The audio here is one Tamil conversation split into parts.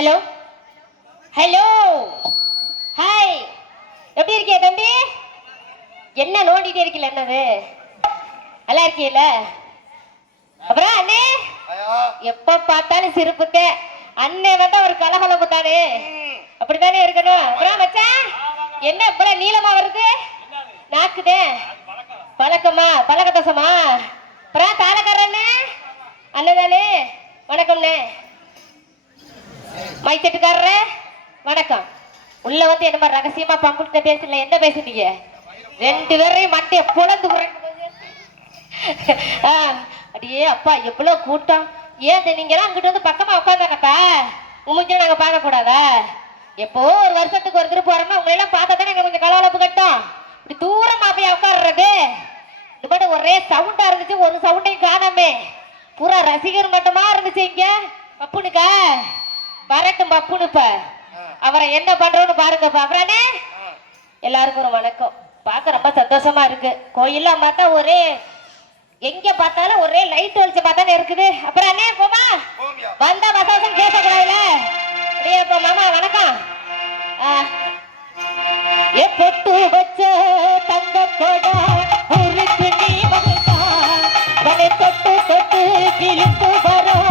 ஹலோ ஹலோ ஹாய், எப்படி இருக்கிய தம்பி? என்ன நோண்டிட்டே இருக்கல? என்னது நல்லா இருக்கீல? அப்புறம் அண்ணே எப்ப பார்த்தாலும் சிரிப்புத்தே. அண்ணே வந்தா ஒரு கலகலப்பு தானே, அப்படித்தானே இருக்கணும். அப்புறம் மச்சான் என்ன இப்ப நீளமா வருது? நாக்குதே பழக்கமா பழக்கதசமா? அப்புறம் தாளக்காரண்ணே அண்ணதானே? வணக்கம்ண்ணே. மைத்தட்டுக்காரரே வணக்கம். உள்ள வந்து என்ன மாதிரி ரகசியமா பங்குட்ட பேசல? என்ன பேசுனீங்க? ரெண்டு பேரையும் மண்டைய புலந்து அடியே அப்பா எவ்வளவு கூட்டம். ஏன் நீங்களாம் அங்கிட்டு வந்து பக்கமா உட்காந்தானப்பா உங்களுக்கே நாங்க பார்க்க கூடாதா? எப்போ ஒரு வருஷத்துக்கு ஒரு திருப்பு வரமா உங்களை எல்லாம் பார்த்தா தான் நாங்க கொஞ்சம் கலவலப்பு கட்டும். இப்படி தூரமா போய் உட்காடுறது இது மட்டும் ஒரே சவுண்டா இருந்துச்சு. ஒரு சவுண்டையும் காணாமே. பூரா ரசிகர் மட்டுமா இருந்துச்சு. இங்க பப்புனுக்கா வரட்டும். பப்புனுப்ப அவரை என்ன பண்றோன்னு பாருங்கப்பா. அப்புறனே எல்லாருக்கும் ஒரு வணக்கம். பார்க்க ரொம்ப சந்தோஷமா இருக்கு. கோயில்ல பார்த்தா ஒரே எங்க பார்த்தாலும் ஒரே லைட் வெளிச்சம் பார்த்தானே இருக்குது. அப்புறம் அண்ணே போமா வந்தா வசவசம் பேசக்கூடாதுல. அப்படியேப்பா மாமா வணக்கம். ஏ பொட்டு வச்ச தங்க கொடா ஊருக்கு நீ வந்தா வனை தொட்டு தொட்டு கிழித்து வரும்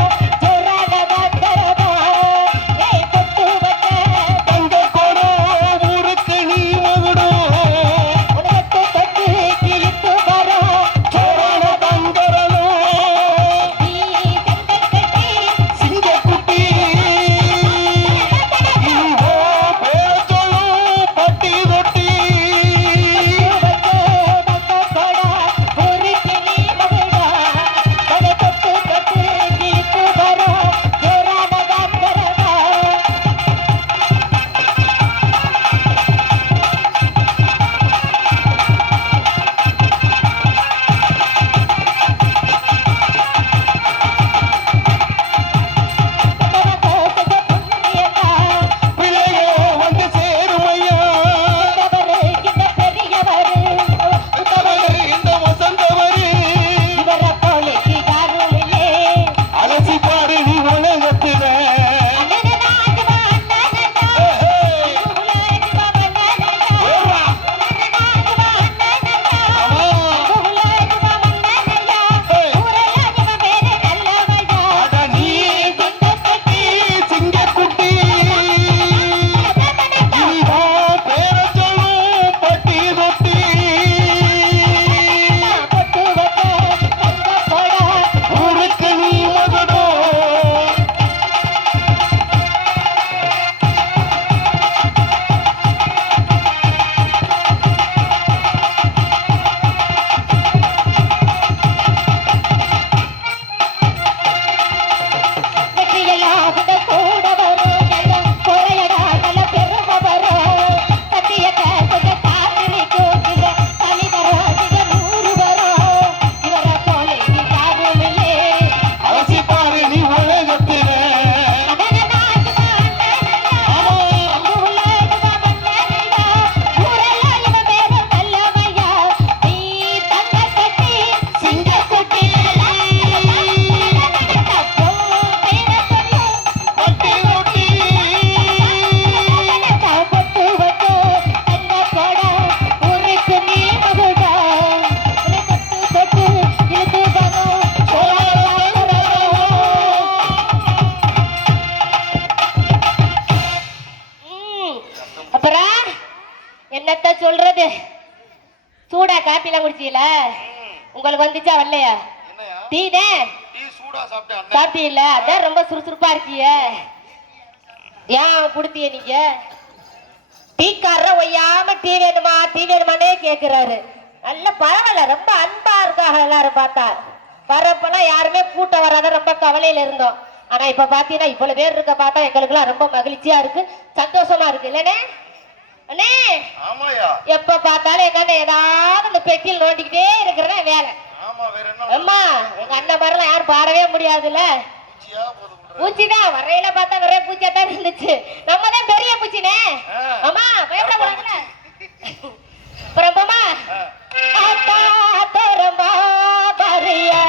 என்னத்த சொல்றது? சூடா காப்பி எல்லாம் குடிச்சீல? உங்களுக்கு வந்துச்சா வரலையா? டீ தான் சாப்பிட்டீல? அதான் ரொம்ப சுறுசுறுப்பா இருக்கிய. ஏன் குடுத்தீங்க நீங்க? டீக்காரர ஒய்யாம டீ வேணுமா டீ வேணுமானே கேக்குறாரு. நல்ல பரவாயில்ல, ரொம்ப அன்பா இருக்காங்க எல்லாரும். பார்த்தா வரப்பெல்லாம் யாருமே கூட்டம் வராத ரொம்ப கவலையில இருந்தோம். ஆனா இப்ப பாத்தீங்கன்னா இவ்வளவு பேர் இருக்க பார்த்தா எங்களுக்கு எல்லாம் ரொம்ப மகிழ்ச்சியா இருக்கு, சந்தோஷமா இருக்கு. இல்லனே அண்ணே? எப்ப பார்த்தாலும் எங்க ஏதாவது இந்த பெட்டியில் நோண்டிக்கிட்டே இருக்கிற வேலை. அம்மா எங்க அண்ணன் மாதிரிலாம் யாரும் பாடவே முடியாதுல்ல. பூச்சிதான் வரையில பார்த்தா ஒரே பூச்சியா தான் இருந்துச்சு. நம்ம தான் பெரிய பூச்சினே. அம்மா பயப்படக்கூடாதுல. பிரபமா தோரமா பாரியா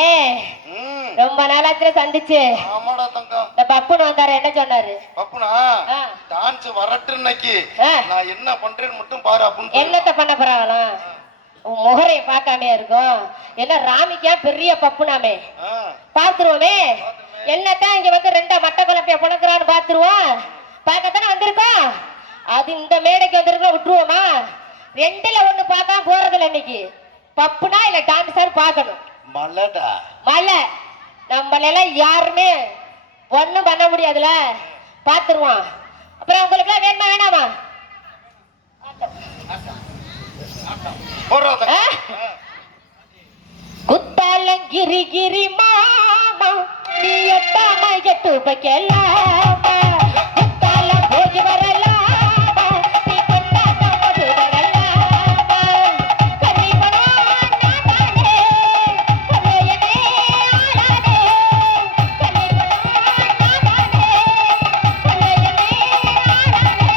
அண்ணே ரொம்ப நாளாச்சுல சந்திச்சு. ஆமாடா தங்கம். இந்த பப்புன்னு வந்தாரு, என்ன சொன்னாரு? பப்புனா டான்ஸ் வரட்டு இன்னைக்கு நான் என்ன பண்றேன்னு மட்டும் பாரு அப்படின்னு. என்னத்த பண்ண போறாங்களா? முகரைய பார்க்காமே இருக்கும். என்ன ராமிக்கா பெரிய பப்புனாமே பாத்துருவோமே. என்னத்தான் இங்க வந்து ரெண்டா மட்ட குழப்பைய புணக்குறான்னு பாத்துருவோம். பார்க்கத்தானே வந்திருக்கோம். அது இந்த மேடைக்கு வந்திருக்கோம், விட்டுருவோமா? ரெண்டுல ஒண்ணு பார்க்காம போறதில்ல இன்னைக்கு. பப்புனா இல்ல டான்ஸர் பார்க்கணும். மலைடா மலை. நம்மளெல்லாம் யாருமே ஒண்ணும் பண்ண முடியாதுல, பாத்துருவோம். அப்புறம் உங்களுக்கு எல்லாம் வேணுமா வேணாமா? குத்தாலங்கிரி கிரி மாமா நீ எட்டாம எட்டு வைக்கலாமா, குத்தால போய் வரலாமா, நீ கொண்டாட்ட போது வரலாமா, கண்ணி பணம் நானே பொன்னையனே ஆளானே, கண்ணி பணம் நானே பொன்னையனே ஆளானே,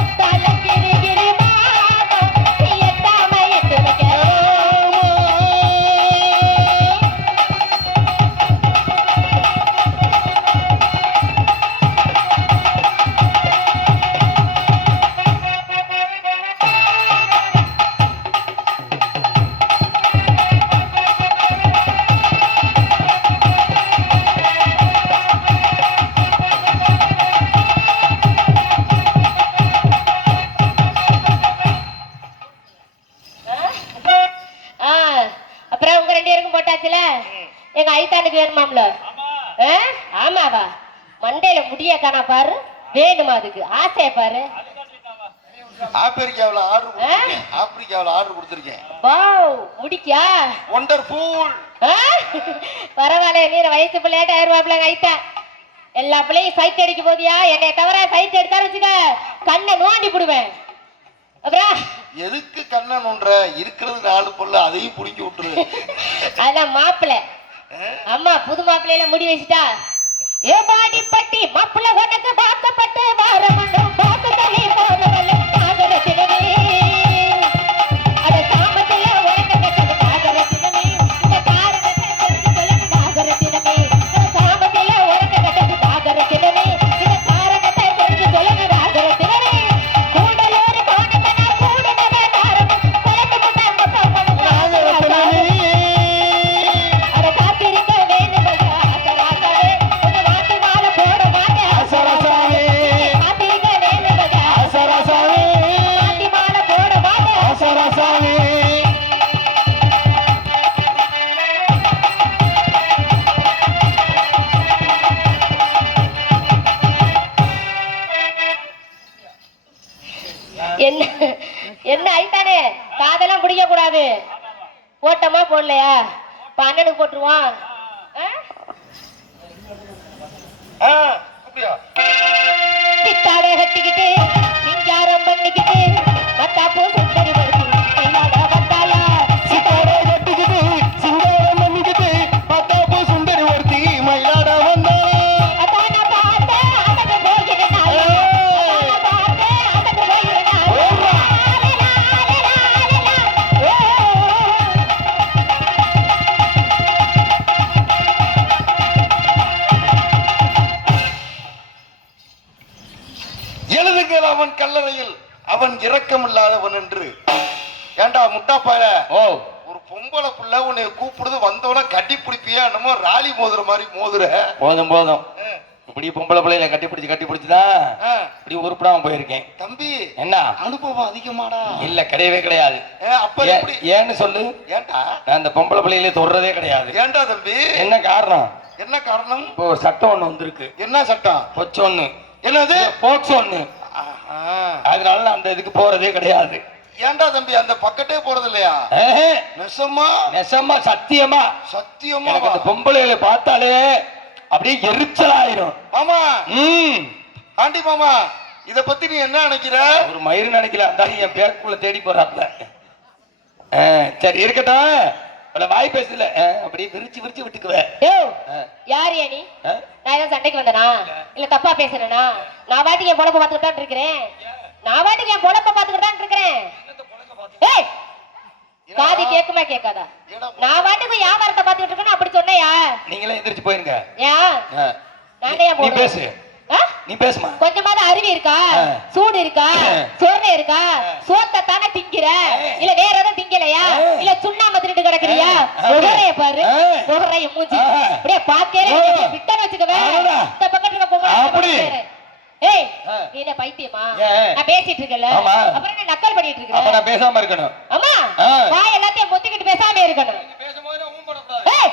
குத்தாலங்கிரி கிரி மாமா நீ எட்டாம எட்டு வைக்கலாமா. அப்புறம் உங்க ரெண்டு பேருக்கும் போட்டாச்சுல. எங்க ஐத்தானுக்கு வேணுமாம்ல? ஆமாவா? மண்டையில முடிய காணா பாரு. வேணுமா? அதுக்கு ஆசைய பாரு. ஆப்பிரிக்காவுல ஆர்டர் கொடுத்திருக்கேன். வாவ், முடிக்கா வண்டர்ஃபுல். பரவாயில்ல, நீ வயசு பிள்ளையாட்ட ஆயிரவாப்ல ஐத்தா. எல்லா பிள்ளையும் சைட் அடிக்க போதியா? என்னை தவிர சைட் எடுத்தாலும் வச்சுக்க கண்ணை நோண்டி போடுவேன். அப்புறம் எதுக்கு கண்ணன் ஒன்ற இருக்கிறது 4 பொண்ணு, அதையும் புடிக்கி விட்டுரு. அதான் மாப்பிள்ள. அம்மா புது மாப்பிள்ளையில முடி வச்சுட்டா. ஏ பாடி பட்டி மாப்பிள்ள உனக்கு பார்க்கப்பட்டு வாரமண்ணும் பார்த்து தலை போனவளே நாகரத்தினமே, அட சாமத்தில உனக்கு கட்டது நாகரத்தினமே, இந்த காரணத்தை தெரிஞ்சு சொல்லுங்க நாகரத்தினமே, சாமத்தில உனக்கு கட்டது நாகரத்தினமே, இந்த காரணத்தை தெரிஞ்சு சொல்லுங்க நாகரத்தினமே, கூடலூர் கோணத்தனா கூடுனத தாரமும் குலத்து முட்டாங்க நாகரத்தினமே, அட காத்திருக்க வேணும் ஆசராசவே, கொஞ்சம் மாத்தி மாலை போட மாட்டேன் ஆசராசவே, காத்திருக்க வேணும் ஆசராசவே, மாத்தி மாலை போட மாட்டேன் ஆசராசவே. என்ன என்ன ஆயிட்டானே? காதெல்லாம் பிடிக்க கூடாது. போட்டோமா போடலையா? இப்ப அண்ணனுக்கு போட்டுருவான். சித்தாட கட்டிக்கிட்டு சிங்காரம் பண்ணிக்கிட்டு மத்தாப்பூ சுந்தரி வருது கையாட வந்தாளா, சித்தாட கட்டிக்கிட்டு சிங்காரம் பண்ணிக்கிட்டு மத்தாப்பூ சுந்தரி வருது மயிலாட வந்தாளா, அதான பார்த்து அதற்கு போகிறனாலே, அதான பார்த்து அதற்கு போகிறனாலே, எழுதுங்கள் அவன் கல்லறையில் அவன் இரக்கமில்லாதவன் என்று. ஏண்டா முட்டாப்பாய, ஒரு பொம்பளை புள்ள உன்னை கூப்பிடுது, வந்தவன கட்டி பிடிப்பியா? என்னமோ ராலி மோதுற மாதிரி மோதுற. போதும் இப்படி பொம்பளை பிள்ளையில கட்டி பிடிச்சுதான் இப்படி உருப்படாம போயிருக்கேன். தம்பி என்ன அனுபவம் அதிகமாடா? இல்ல, கிடையவே கிடையாது. அப்ப எப்படி? ஏன்னு சொல்லு. ஏண்டா நான் இந்த பொம்பளை பிள்ளையில தொடுறதே கிடையாது. ஏண்டா தம்பி? என்ன காரணம்? என்ன காரணம்? இப்போ சட்டம் ஒண்ணு வந்திருக்கு. என்ன சட்டம்? பொச்சொன்னு. என்னது? போக்சோ ஒண்ணு. அதனால நான் அந்த இதுக்கு போறதே கிடையாது. ஏண்டா தம்பி அந்த பக்கத்தே போறது இல்லையா? நெசமா நெசமா சத்தியமா சத்தியமா எனக்கு அந்த பொம்பளைகளை பார்த்தாலே அப்படியே எரிச்சலாயிரும். மாமா ஆண்டி மாமா, இத பத்தி நீ என்ன நினைக்கிற? ஒரு மயிறு நினைக்கல, அந்த என் பேக்குள்ள தேடி போறாப்ல. சரி இருக்கட்டும், வாய் பேசல அப்படியே விரிச்சு விட்டுக்குவேன். யார் நீ? நான் ஏதாவது சண்டைக்கு வந்தனா? இல்ல தப்பா பேசுறேனா? நான் வாட்டிக்கு என் பொழப்ப பார்த்துக்கிட்டு தான் இருக்கிறேன். காது கேக்குமா கேட்காதா? நான் பாட்டுக்கு வியாபாரத்தை பாத்துக்கிட்டு இருக்கேன்னு அப்படி சொன்னையா? நீங்களே எந்திரிச்சு போயிருங்க. ஏன் ஆ. நானே நீ போடுவேன். பேசு, ஆ? நீ பேசுமா. கொஞ்சமாவது அறிவு இருக்கா? சூடு இருக்கா? சோறு இருக்கா? சோத்தை தானே திங்கிற, இல்ல வேற எதுவும் திங்கலையா? இல்ல சுண்ணாம திருட்டு கிடக்குறியா? முகரைய பாரு, முகரைய மூஞ்சி அப்படியே பாக்கேறே விட்டன்னு வச்சுக்கவே. இந்த பக்கத்துல இருக்க அப்படி. பொம்பளை ஏய், நீ என்ன பைத்தியமா? நான் பேசிட்டு இருக்கல, ஆமா. அப்புறம் என்ன நக்கல் பண்ணிட்டு அப்ப இருக்க? நான் பேசாம இருக்கணும். ஆமா, வாய் எல்லாத்தையும் மொத்திக்கிட்டு பேசாம இருக்கணும். நீங்க பேசும்போது நான் ஊன் போடக்கூடாது. ஏய்,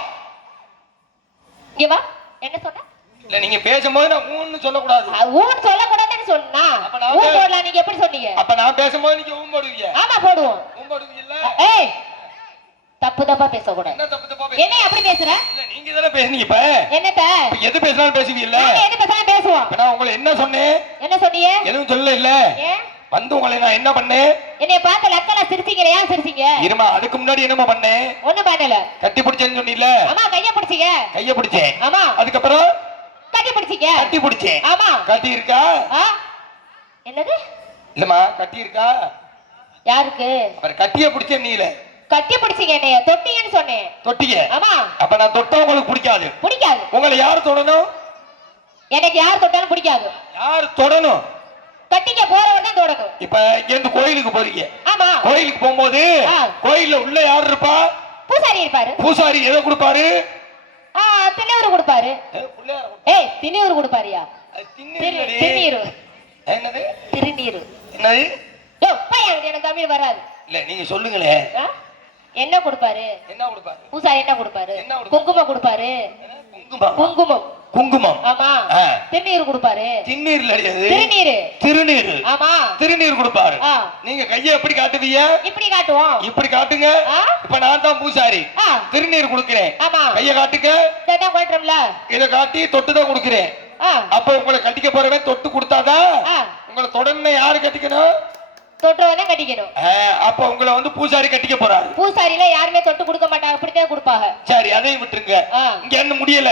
இங்க வா. என்ன சொன்ன? இல்ல நீங்க பேசும்போது நான் ஊன்னு சொல்லக்கூடாது. ஊன் சொல்லக்கூடாதுன்னு சொன்னா அப்ப நான் ஊன் போடலாம். நீங்க எப்படி சொன்னீங்க? அப்ப நான் பேசும்போது நீங்க ஊன் போடுவீங்க. ஆமா போடுவோம். ஊன் போடுவீங்கல்ல. ஏய், தப்பு தப்பா பேசக்கூடாது. என்ன தப்பு தப்பா பேச? என்ன அப்படி பேசுற? இல்ல நீங்க தானே பேசுனீங்க இப்ப. என்னத்த? இப்ப எது பேசினாலும் பேசுவீங்கல்ல. நாங்க எது பேசாம பேசுவோம். இப்ப நான் உங்களை என்ன சொன்னேன்? என்ன சொன்னீங்க? எதுவும் சொல்லல இல்ல. ஏன் வந்து உங்களை நான் என்ன பண்ணேன்? என்னைய பார்த்து லக்கலா சிரிச்சீங்களே, ஏன் சிரிச்சீங்க? இருமா, அதுக்கு முன்னாடி என்னமா பண்ணேன்? ஒண்ணும் பண்ணல. கட்டி பிடிச்சேன்னு சொன்னீல்ல. ஆமா, கைய பிடிச்சீங்க. கைய பிடிச்சேன். ஆமா, அதுக்கப்புறம் கட்டி பிடிச்சீங்க. கட்டி பிடிச்சேன். ஆமா. கட்டி இருக்கா? ஆ? என்னது? இல்லம்மா, கட்டி இருக்கா? யாருக்கு? அப்புறம் கட்டிய பிடிச்சேன் நீல. கட்டி பிடிச்சீங்க, என்னைய தொட்டீங்கன்னு சொன்னேன். தொட்டிங்க. ஆமா. அப்ப நான் தொட்டா உங்களுக்கு பிடிக்காது. பிடிக்காது. உங்களை யார் தொடணும்? எனக்கு யார் தொட்டாலும் பிடிக்காது. யார் தொடணும்? கட்டிக்க போறவர் தான் தொடணும். இப்ப இங்க கோயிலுக்கு போறீங்க. ஆமா. கோயிலுக்கு போகும்போது கோயில்ல உள்ள யார் இருப்பா? பூசாரி இருப்பாரு. பூசாரி எதை கொடுப்பாரு? திண்ணூறு கொடுப்பாரு. ஏய், திண்ணூறு கொடுப்பாரியா? திருநீரு. என்னது திருநீரு? என்னது? யோ பையன், எனக்கு தமிழ் வராது. இல்ல நீங்க சொல்லுங்களே. என்ன கொடுப்பாரு? என்ன கொடுப்பாரு? பூசாரி என்ன கொடுப்பாரு? என்ன கொடுப்பாரு? குங்குமம் கொடுப்பாரு. குங்குமம். குங்குமம். குங்குமம். ஆமா. திருநீர் கொடுப்பாரு. திருநீர் இல்ல, திருநீரு. திருநீர். ஆமா, திருநீர் கொடுப்பாரு. ஆ. நீங்க கையை எப்படி காட்டுவீங்க? இப்படி காட்டுவோம். இப்படி காட்டுங்க. இப்ப நான் தான் பூசாரி. திருநீர் கொடுக்கிறேன். ஆமா. கையை காட்டுங்க. இதான் கொள்றோம்ல. இத காட்டி தொட்டு தான் கொடுக்கிறேன். அப்ப உங்களை கட்டிக்க போறவன் தொட்டு கொடுத்தாதான் உங்களை தொடர்ந்து யாரு கட்டிக்கணும்? தொட்டுறவனே கட்டிக்கணும். அப்ப உங்களை வந்து பூசாரி கட்டிக்க போறாரு. பூசாரில யாருமே தொட்டு கொடுக்க மாட்டாங்க, அப்படித்தான் கொடுப்பாங்க. சரி, அதையும் விட்டுருங்க. இங்க என்ன முடியல,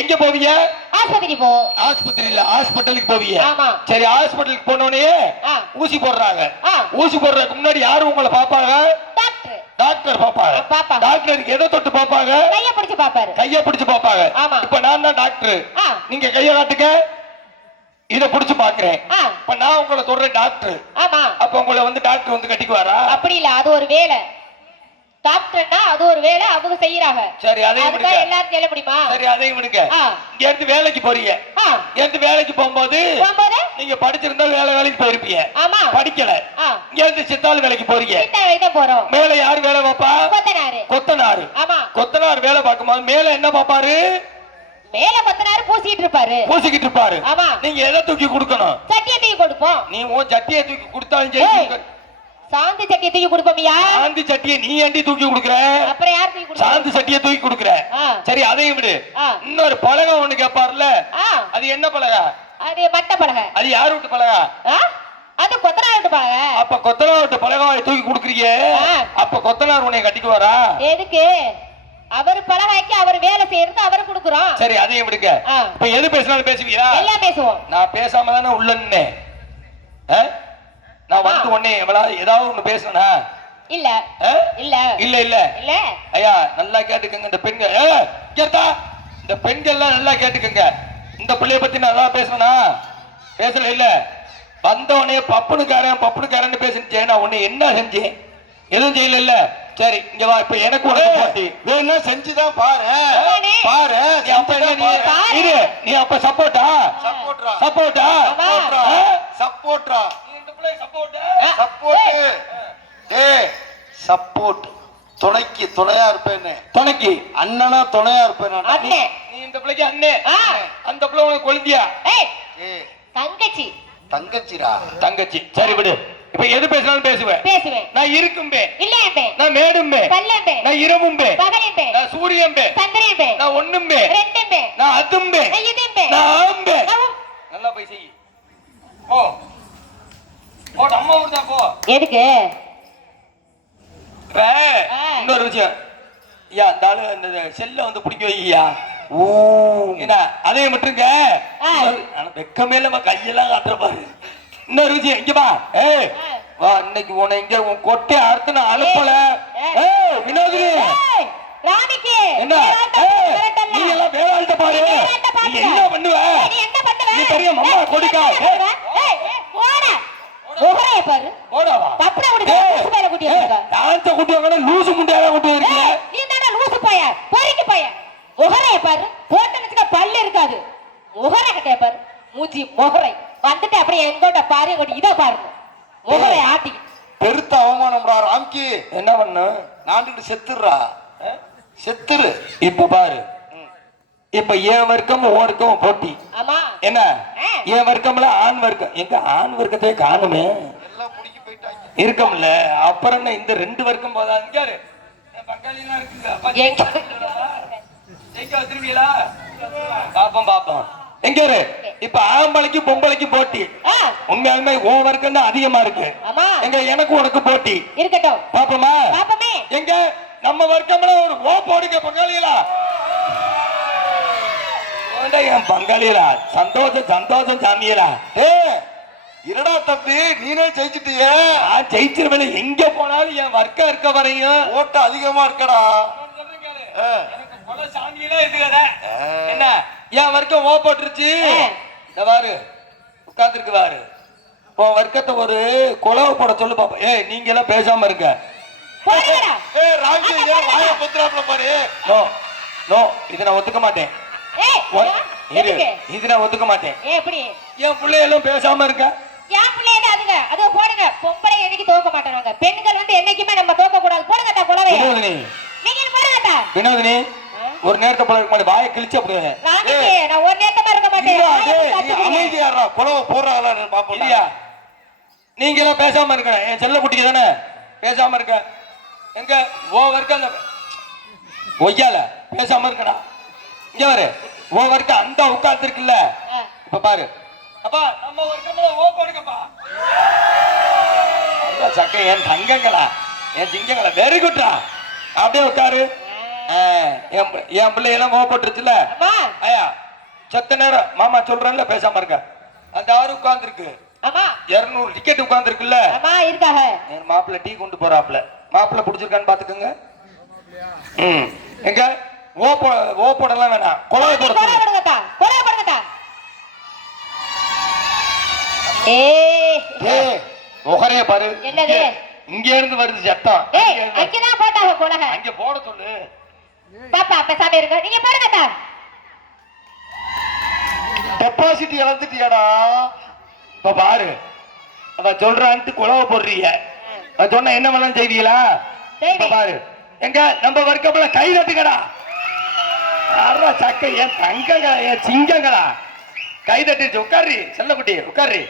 எங்க போவீங்க? ஆஸ்பத்திரி போ. ஆஸ்பத்திரி இல்ல, ஹாஸ்பிட்டலுக்கு போவீங்க. ஆமா. சரி, ஹாஸ்பிட்டலுக்கு போனோடனே ஊசி போடுறாங்க. ஊசி போடுறதுக்கு முன்னாடி யாரு உங்களை பாப்பாங்க? டாக்டர். டாக்டர் பாப்பாங்க. டாக்டருக்கு எதை தொட்டு பாப்பாங்க? கைய பிடிச்சு பாப்பாரு. கைய பிடிச்சு பாப்பாங்க. ஆமா. இப்ப நான் தான் டாக்டர். நீங்க கைய காட்டுங்க. இத புடிச்சு பாக்குறேன். இப்ப நான் உங்களை சொல்றேன் டாக்டர். ஆமா. அப்ப உங்களை வந்து டாக்டர் வந்து கட்டிக்குவாரா? அப்படி இல்ல, அது ஒரு வேலை. டாக்டர்னா அது ஒரு வேலை, அவங்க செய்யறாங்க. சரி, அதையும் விடுங்க. எல்லாரும் செய்ய முடியுமா? சரி, அதையும் விடுங்க. இங்க இருந்து வேலைக்கு போறீங்க. இங்க இருந்து வேலைக்கு போகும்போது நீங்க படிச்சிருந்தா வேலைக்கு போயிருப்பீங்க. ஆமா. படிக்கல. இங்க இருந்து சித்தாள் வேலைக்கு போறீங்க. சித்தாள் போறோம். மேல யார் வேலை பாப்பா? கொத்தனாரு. கொத்தனாரு. ஆமா. கொத்தனார் வேலை பார்க்கும்போது மேல என்ன பாப்பாரு? மேல கொத்தனாரு பூசிட்டு இருப்பாரு. பூசிக்கிட்டு இருப்பாரு. ஆமா. நீங்க எதை தூக்கி கொடுக்கணும்? சட்டியை தூக்கி கொடுப்போம். நீ உன் சட்டியை தூக்கி கொடுத்தாலும் சரி. சாந்தி சட்டியை தூக்கி கொடுப்போமியா? சாந்தி சட்டியை நீ ஏண்டி தூக்கி கொடுக்குற? அப்புறம் யார் தூக்கி கொடுக்குற? சாந்தி சட்டியை தூக்கி கொடுக்குற. சரி, அதையும் விடு. இன்னொரு பலகை ஒண்ணு கேப்பார்ல, அது என்ன பலகை? அது மட்ட பலகை. அது யாரு விட்டு பலகை? அது கொத்தனார் விட்டு பலகை. அப்ப கொத்தனார் விட்டு பலகாயை தூக்கி கொடுக்குறீங்க. அப்ப கொத்தனார் உன்னை கட்டிக்குவாரா? எதுக்கு? அவர் பலகாய்க்கு அவர் வேலை செய்யறது அவரு கொடுக்குறோம். சரி, அதையும் விடுங்க. இப்ப எது பேசினாலும் பேசுவீங்களா? எல்லாம் பேசுவோம். நான் பேசாம தானே உள்ள நின்னேன். நான் வந்து உடனே ஏதாவது ஒண்ணு பேசுனா? இல்ல இல்ல இல்ல இல்ல இல்ல. ஐயா நல்லா கேட்டுக்கங்க. இந்த பெண்கள் இந்த பெண்கள்லாம் நல்லா கேட்டுக்கங்க. இந்த பிள்ளைய பத்தி நான் ஏதாவது பேசுனா? பேசல இல்ல. வந்தவனே பப்புனுக்காரன் பேசிச்சேன். நான் உன்னை என்ன செஞ்சேன்? எதுவும் செய்யல இல்ல. சரி, இங்க வா. இப்ப எனக்கு வேணா செஞ்சுதான் பாரு. பாரு, நீ அப்ப என்ன இரு. நீ அப்ப சப்போர்ட்டா? சப்போர்ட்டா? சப்போர்ட்டா? சப்போர்ட். துணைக்கு துணையா இருப்பேன்னு. துணைக்கு அண்ணனா துணையா இருப்பேன். நீ இந்த பிள்ளைக்கு அண்ணே. அந்த பிள்ளை உனக்கு கொழுந்தியா? தங்கச்சி. தங்கச்சிரா? தங்கச்சி. சரி விடு. இப்ப எது பேசினாலும் பேசுவேன். நான் இருக்கும்பே, நான் மேடும்பே, நான் இரவும்பே, நான் சூரியம்பே, நான் ஒண்ணும்பே, நான் அதும்பே, நான் ஆம்பே. நல்லா போய் செய். போ போட அம்மா ஊர்தா போ. எதுக்கு? இன்னொரு விஷயம். ஐயா, இந்த ஆளு அந்த செல்ல வந்து பிடிக்க வையா. என்ன அதையும் விட்டுருங்க. வெக்கமே இல்லாம கையெல்லாம் காட்டுற பாரு. இன்னொரு விஷயம், இங்க வா. வா, இன்னைக்கு உன இங்க உன் கொட்டை அறுத்து நான் அனுப்பல. வினோதினி ஏய், ராணிக்கு என்ன நீ எல்லாம் வேளாண்ட பாரு நீ என்ன பண்ணுவ நீ என்ன பண்ணுவ நீ பெரிய மம்மா கொடிக்கா போடா முகரைய பாரு போடாவா பப்பட குடி மேல குட்டி இருக்கா டான்ஸ் குட்டிவாங்க லூசு முண்டையால குட்டி இருக்கு நீ தான லூசு போய பொறுக்கி போய முகரைய பாரு போட்டனச்சுக்க பல்லு இருக்காது முகரை கட்டே பாரு மூஞ்சி முகரை வந்துட்டு அப்படியே எங்கோட்ட பாரு எங்கோட்ட இத பாருங்க முகரை ஆட்டி பெருத்த அவமானம்டா ராம்கி. என்ன பண்ண நாண்டுகிட்டு செத்துடுறா, செத்துரு. இப்ப பாரு, இப்ப என் வர்க்கம் உன் வர்க்கம் போட்டி. ஆமா என்ன என் வர்க்கம்ல ஆண் வர்க்கம், எங்க ஆண் வர்க்கத்தை காணுமே எல்லாம் புடிக்கி போயிட்டாங்க. இருக்கம்ல அப்புறம் என்ன இந்த ரெண்டு வர்க்கம் போதா? இங்க பங்காளிலாம் இருக்குங்க, அப்பா ஜெயிக்க வச்சிருவீங்களா? பாப்போம் பாப்போம். எங்க இப்ப ஆம்பளைக்கு பொம்பளைக்கு போட்டி. உண்மையாலுமே உன் வர்க்கம் தான் அதிகமா இருக்கு. எங்க எனக்கு உனக்கு போட்டி இருக்கட்டும், பாப்போமா? பாப்போமே. எங்க நம்ம வர்க்கம்ல ஒரு ஓ போடுங்க பங்காளிகளா. என் பங்காளிகளா சந்தோஷம் சந்தோஷம் சாமியலா. இருடா தம்பி, நீனே ஜெயிச்சிட்டியே. நான் ஜெயிச்சிருவேன். எங்க போனாலும் என் வர்க்கம் இருக்க வரையும் ஓட்டு அதிகமா இருக்கடா. என்ன என் வர்க்கம் ஓ போட்டுருச்சு. பாரு உட்கார்ந்து இருக்கு பாரு. உன் வர்க்கத்தை ஒரு குலவை போட சொல்லு பாப்பா. நீங்க எல்லாம் பேசாம இருக்க. நோ நோ, இதை நான் ஒத்துக்க மாட்டேன். இது நான் ஒத்துக்க மாட்டேன். என் பிள்ளைகளும் பேசாம இருக்க. என் பிள்ளைய அதுங்க அது போடுங்க. பொம்பளை என்னைக்கு தோக்க மாட்டாங்க, பெண்கள் வந்து என்னைக்குமே நம்ம தோக்க கூடாது. போடுங்கடா குலவை. நீங்க போடுங்கடா. வினோதினி ஒரு நேரத்தை போல இருக்க மாட்டேன், வாயை கிழிச்சு அப்படியே. நான் ஒரு நேரமா இருக்க மாட்டேன். அமைதியாரா குலவை போடுறாங்களா பாப்போம். இல்லையா நீங்க எல்லாம் பேசாம இருக்க. என் செல்ல குட்டிக்கு தானே பேசாம இருக்க. எங்க ஓ வர்க்க அந்த ஒய்யால பேசாம இருக்கடா. இங்க பாரு, ஓ வர்க்க அந்த உட்கார்ந்து இருக்குல்ல. இப்ப பாரு அப்பா, நம்ம வர்க்கம்ல ஓ போடுங்கப்பா. சக்கை என் தங்கங்களா, என் சிங்கங்களா, வெரி குட்ரா. அப்படியே உட்காரு. என் பிள்ளையெல்லாம் ஓ போட்டுருச்சுல. ஐயா சத்த நேரம் மாமா சொல்றேன்ல பேசாம இருக்க. அந்த ஆறு உட்கார்ந்து இருக்கு. 200 டிக்கெட் உட்கார்ந்து இருக்குல்ல. மாப்பிள்ள டீ கொண்டு போறாப்ல. மாப்பிள்ள புடிச்சிருக்கான்னு பாத்துக்கோங்க. எங்க ஓ போடலாம் வேணாம், குழவை போட. முகரைய பாரு, இங்க இருந்து வருது சத்தம். அங்க போட சொல்லு பாப்பா. பேசாம இருங்க, நீங்க போடுங்கடா. டெபாசிட் இழந்துட்டியாடா. இப்ப பாரு, அவ சொல்றான்ட்டு குழவை போடுறீங்க. அவ சொன்ன என்ன வேணாலும் செய்வீங்களா? இப்ப பாரு, எங்க நம்ம வர்க்கம்ல கை தட்டுங்கடா. சக்கை என் தங்கங்களா, என் சிங்கங்களா, கை தட்டிருச்சு. உட்காரு செல்லக்குட்டி, உட்காரு.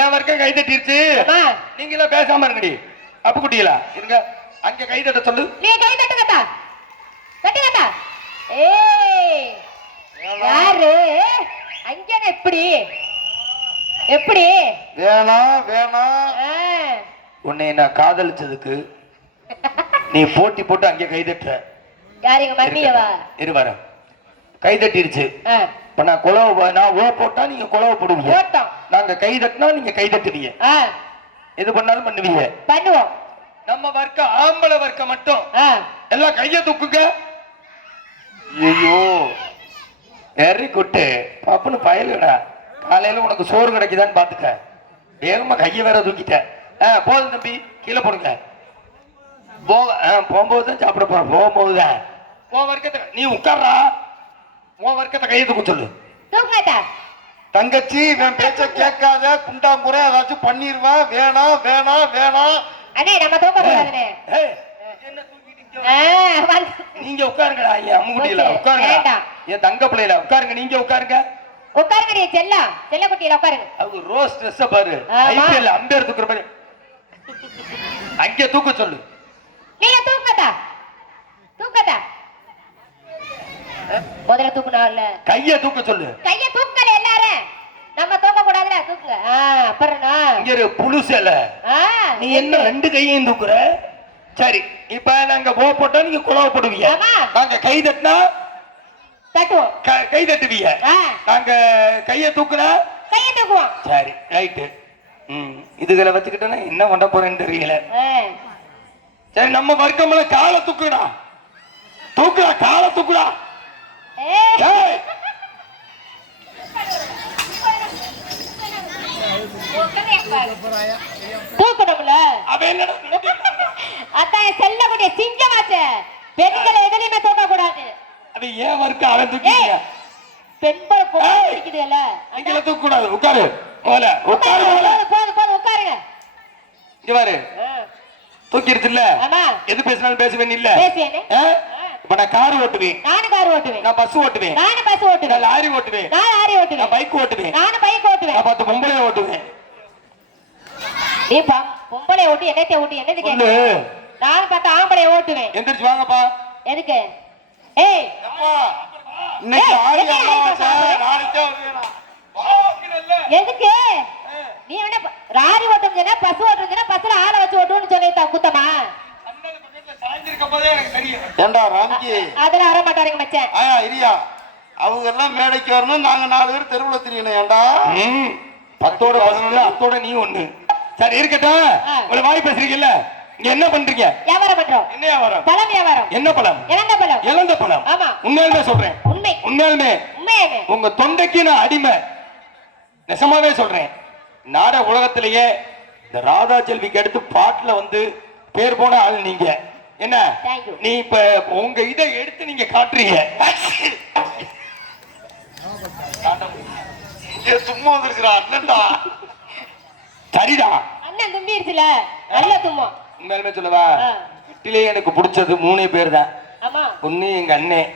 என் வர்க்கம் கை தட்டிருச்சு. நீங்களா பேசாம இருங்கடி. அப்பு குட்டிகளா இருங்க. அங்க கை தட்ட சொல்லு. நீ கை தட்டுங்கடா, தட்டுங்கடா. ஏய் யாரு அங்க? எப்படி எப்படி வேணாம் வேணாம். உன்னை நான் காதலிச்சதுக்கு நீ போட்டி போட்டு அங்க கை தட்டுற. யாருங்க மம்மியவா? இரு வர. கை தட்டிருச்சு. இப்ப நான் குலவை, நான் ஓ போட்டா நீங்க குலவை போடுவீங்க. நாங்க கை தட்டினா நீங்க கை தட்டுவீங்க. எது பண்ணாலும் பண்ணுவீங்க. பண்ணுவோம். நம்ம வர்க்கம் ஆம்பளை வர்க்கம் மட்டும் எல்லாம் கைய தூக்குங்க. ஐயோ வெரி குட். பாப்புன்னு பயலுடா. காலையில உனக்கு சோறு கிடைக்குதான்னு பாத்துக்க. வேகமா கைய வேற தூக்கிட்ட. போதும் தம்பி, கீழே போடுங்க. போகும்போதுதான் சாப்பிட போறோம். போகும்போதுதான் உன் வர்க்கத்தை நீ உட்கார்றா. உன் வர்க்கத்தை கையை தூக்க சொல்லு. தங்கச்சி நான் பேச்ச கேட்காத, குண்டாம்புரை ஏதாச்சும் பண்ணிருவேன். வேணாம் வேணாம் வேணாம். அண்ணே நம்ம தூக்க கூடாதுனே. நீங்க உட்காருங்கடா. என் அம்முக்குட்டியில உட்காருங்க. என் தங்க பிள்ளையில உட்காருங்க. நீங்க உட்காருங்க. உட்காருங்க. செல்லா செல்ல குட்டியில உட்காருங்க. அவங்க ரோஸ் ட்ரெஸ் பாரு. ஐபிஎல் அம்பேர் தூக்குற மாதிரி அங்கே தூக்க சொல்லு. நீங்க தூக்கதா தூக்கதா முதல்ல தூக்குனால கைய தூக்க சொல்லு. கைய தூக்கல எல்லாரும். நம்ம தூக்க கூடாதுல, தூக்குங்க. அப்புறம்னா இங்க ஒரு புழுசல. நீ என்ன ரெண்டு கையையும் தூக்குற? சரி, இப்ப நாங்க ஓ போட்டா நீங்க குலவை போடுவீங்க. நாங்க கை தட்டினா தட்டுவோம். கை தட்டுவீங்க. நாங்க கைய தூக்குனா கைய தூக்குவோம். சரி ரைட்டு. இதுகளை வச்சுக்கிட்டேன்னா என்ன பண்ண போறேன்னு தெரியல. சரி நம்ம வர்க்கம்ல காலை தூக்குடா தூக்குடா காலை தூக்குடா ஏய் தூக்கணும்ல அவன் என்னடா அதான் செல்லக்கூடிய சிங்கமாச்சே பெண்களை எதுலையுமே தூக்க கூடாது அது ஏன் வர்க்கம் அவன் தூக்கிங்க பெண்கள் பிடிக்குதுல்ல அங்கெல்லாம் தூக்க கூடாது உட்காரு போல உட்காரு போல போதும் உட்காருங்க இங்க பாரு தூக்கிடுச்சு இல்ல ஆமா எது பேசினாலும் பேசுவேன் இல்ல பேசியேனே இப்ப நான் கார் ஓட்டுவேன் நானும் கார் ஓட்டுவேன் நான் பஸ் ஓட்டுவேன் நானும் பஸ் ஓட்டுவேன் நான் லாரி ஓட்டுவேன் நான் லாரி ஓட்டுவேன் நான் பைக் ஓட்டுவேன் நானும் பைக் ஓட்டுவேன் நான் 10 பொம்பளை ஓட்டுவேன் நீ பொம்பளை ஓட்டி என்னத்தை ஓட்டி என்னது கேட்க நானும் 10 ஆம்பளை ஓட்டுவேன் எந்திரிச்சு வாங்கப்பா எதுக்கு ஏய் அப்பா இன்னைக்கு ஆடி அமாவாசை நாளைக்கே வருவேனா எதுக்கு நீ என்ன லாரி ஓட்டுறதுனா பஸ் ஓட்டுறதுனா பஸ்ல ஆளை வச்சு ஓட்டுன்னு சொல்லிட்டா குத்தமா ஏண்டா ராம்கி அதெல்லாம் வர மாட்டாருங்க மச்சான் ஆயா இரியா அவங்க எல்லாம் மேடைக்கு வரணும் நாங்க 4 பேர் தெருவுல தெரியணும் ஏண்டா 10ஓட 11 அத்தோட நீ ஒண்ணு சரி இருக்கட்டும் ஒரு வாய் பேசுறீங்கல்ல இங்க என்ன பண்றீங்க வியாபாரம் பண்றோம் என்ன வியாபாரம் பழம் வியாபாரம் என்ன பழம் இளந்த பழம் ஆமா உண்மையாலுமே சொல்றேன் உண்மையாலுமே உங்க தொண்டைக்கு நான் அடிமை நெசமாவே சொல்றேன் நாட உலகத்திலேயே இந்த ராதா செல்விக்கு அடுத்து பாட்டுல வந்து பேர் போன ஆள் நீங்க என்ன நீ இப்ப உங்க இதை எடுத்து நீங்க காட்டுறீங்க சும்மா வந்துருச்சுடா அண்ணன்டா சரிடா அண்ணன் தும்பிடுச்சுல நல்ல தும்மம் உண்மையாலுமே சொல்லவா வீட்டிலேயே எனக்கு பிடிச்சது 3 பேர் தான் ஆமா ஒண்ணு எங்க அண்ணன்